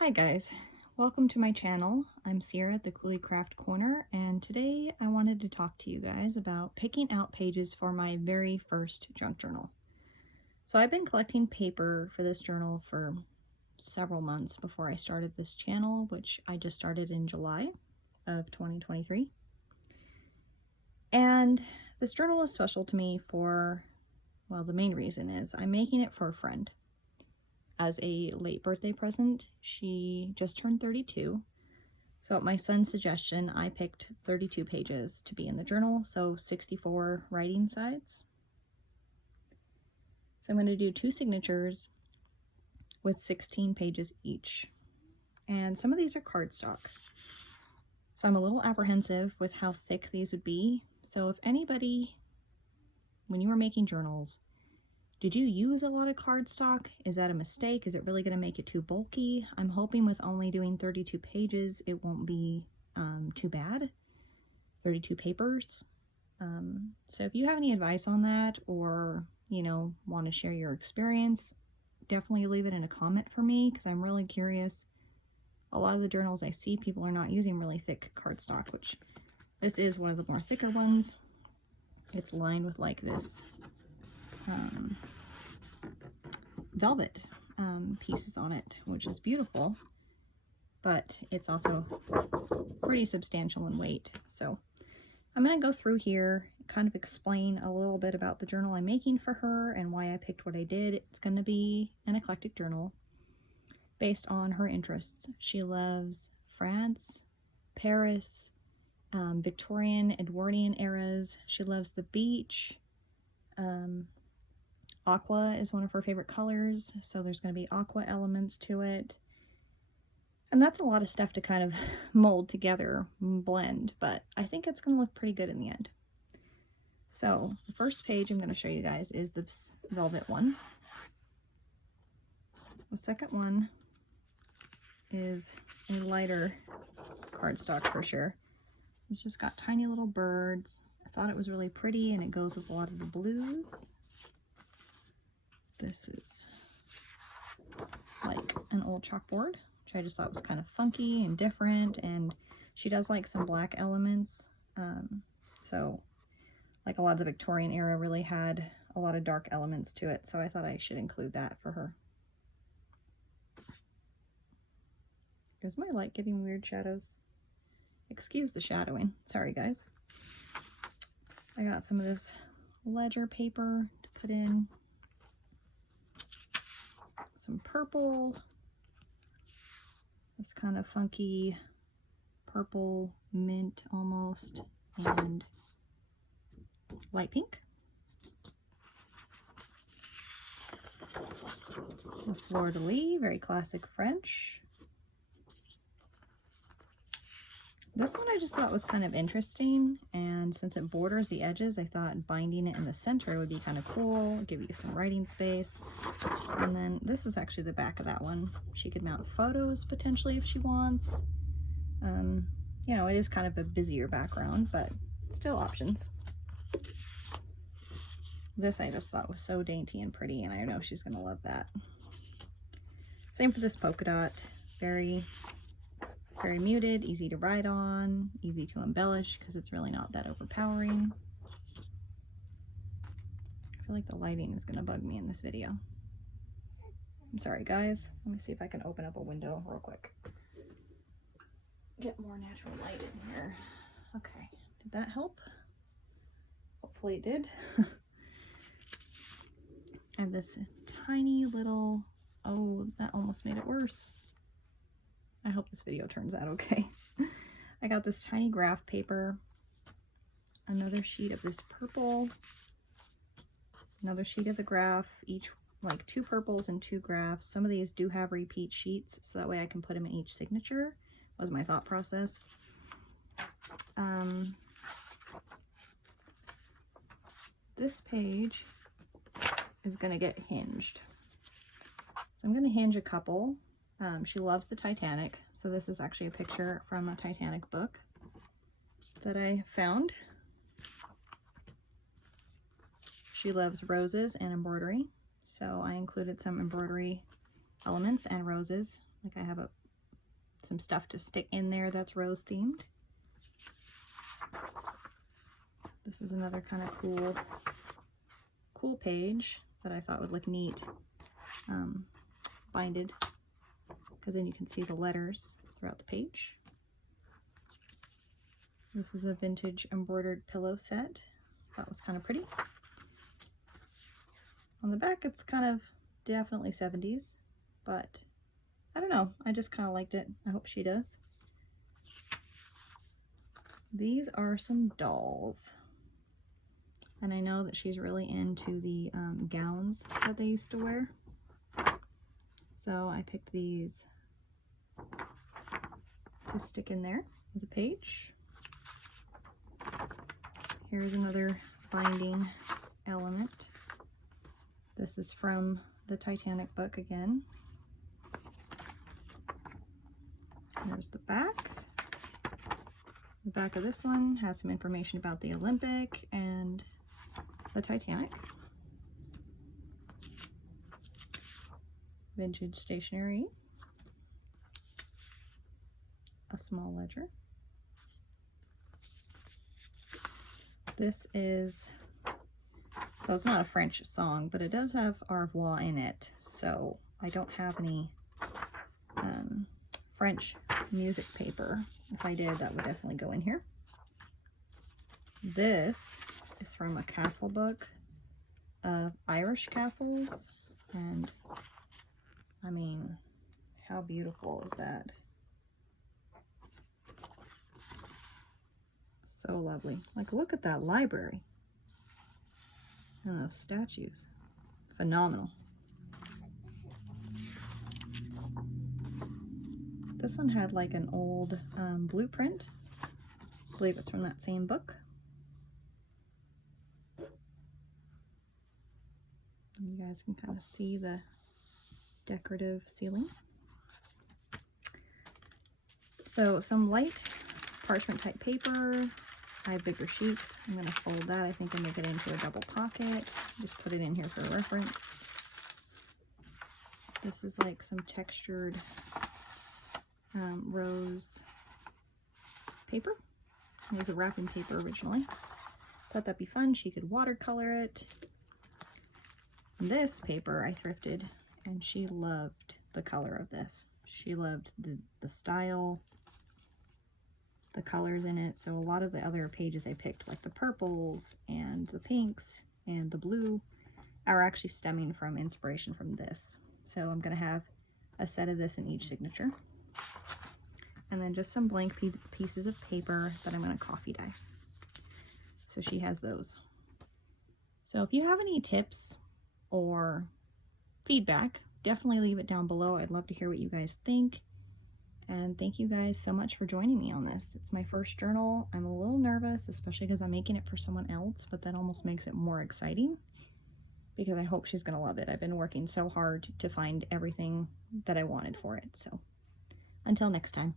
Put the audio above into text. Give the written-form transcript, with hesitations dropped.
Hi guys, welcome to my channel. I'm Sierra at the Cooley Craft Corner, and today I wanted to talk to you guys about picking out pages for my very first junk journal. So I've been collecting paper for this journal for several months before I started this channel, which I just started in July of 2023. And this journal is special to me for, well, the main reason is I'm making it for a friend. As a late birthday present. She just turned 32. So at my son's suggestion, I picked 32 pages to be in the journal, so 64 writing sides. So I'm going to do 2 signatures with 16 pages each. And some of these are cardstock. So I'm a little apprehensive with how thick these would be. So if anybody, when you were making journals, did you use a lot of cardstock? Is that a mistake? Is it really going to make it too bulky? I'm hoping with only doing 32 pages, it won't be too bad. 32 papers. So if you have any advice on that, or, want to share your experience, definitely leave it in a comment for me, because I'm really curious. A lot of the journals I see, people are not using really thick cardstock, which this is one of the more thicker ones. It's lined with like this velvet pieces on it, which is beautiful, but it's also pretty substantial in weight. So I'm going to go through here, kind of explain a little bit about the journal I'm making for her and why I picked what I did. It's going to be an eclectic journal based on her interests. She loves France, Paris, Victorian, Edwardian eras. She loves the beach. Aqua is one of her favorite colors, so there's going to be aqua elements to it. And that's a lot of stuff to kind of mold together, blend, but I think it's going to look pretty good in the end. So the first page I'm going to show you guys is this velvet one. The second one is a lighter cardstock for sure. It's just got tiny little birds. I thought it was really pretty, and it goes with a lot of the blues. This is like an old chalkboard, which I just thought was kind of funky and different, and she does like some black elements. So like a lot of the Victorian era really had a lot of dark elements to it, so I thought I should include that for her. Is my light getting weird shadows? Excuse the shadowing. Sorry, guys. I got some of this ledger paper to put in. Some purple. This kind of funky purple mint almost. And light pink. The fleur-de-lis, very classic French. This one I just thought was kind of interesting, and since it borders the edges, I thought binding it in the center would be kind of cool, give you some writing space. And then this is actually the back of that one. She could mount photos potentially if she wants. It is kind of a busier background, but still options. This I just thought was so dainty and pretty, and I know she's going to love that. Same for this polka dot. Very muted, easy to write on, easy to embellish because it's really not that overpowering. I feel like the lighting is going to bug me in this video. I'm sorry, guys. Let me see if I can open up a window real quick. Get more natural light in here. Okay, did that help? Hopefully it did. I have this tiny little, oh, that almost made it worse. I hope this video turns out okay. I got this tiny graph paper, another sheet of this purple, another sheet of the graph, each like 2 purples and 2 graphs. Some of these do have repeat sheets, so that way I can put them in each signature, was my thought process. This page is going to get hinged. So I'm going to hinge a couple. She loves the Titanic, so this is actually a picture from a Titanic book that I found. She loves roses and embroidery, so I included some embroidery elements and roses. Like I have a some stuff to stick in there that's rose themed. This is another kind of cool page that I thought would look neat, binded, because then you can see the letters throughout the page. This is a vintage embroidered pillow set. That was kind of pretty. On the back, it's kind of definitely 70s, but I don't know. I just kind of liked it. I hope she does. These are some dolls. And I know that she's really into the gowns that they used to wear. So I picked these to stick in there as a page. Here's another binding element. This is from the Titanic book again. There's the back. The back of this one has some information about the Olympic and the Titanic. Vintage stationery. A small ledger. This is, so it's not a French song, but it does have Au revoir in it. So I don't have any French music paper. If I did, that would definitely go in here. This is from a castle book of Irish castles, and I mean, how beautiful is that? So lovely. Like, look at that library and those statues. Phenomenal. This one had like an old blueprint. I believe it's from that same book. And you guys can kind of see the decorative ceiling. So some light parchment type paper. I have bigger sheets. I'm going to fold that, I think, and make it into a double pocket. Just put it in here for reference. This is like some textured rose paper. It was a wrapping paper originally. Thought that'd be fun. She could watercolor it. This paper I thrifted, and she loved the color of this. She loved the style, the colors in it. So a lot of the other pages I picked, like the purples and the pinks and the blue, are actually stemming from inspiration from this. So I'm going to have a set of this in each signature. And then just some blank pieces of paper that I'm going to coffee dye. So she has those. So if you have any tips or feedback, definitely leave it down below. I'd love to hear what you guys think. And thank you guys so much for joining me on this. It's my first journal. I'm a little nervous, especially because I'm making it for someone else, but that almost makes it more exciting because I hope she's going to love it. I've been working so hard to find everything that I wanted for it. So until next time.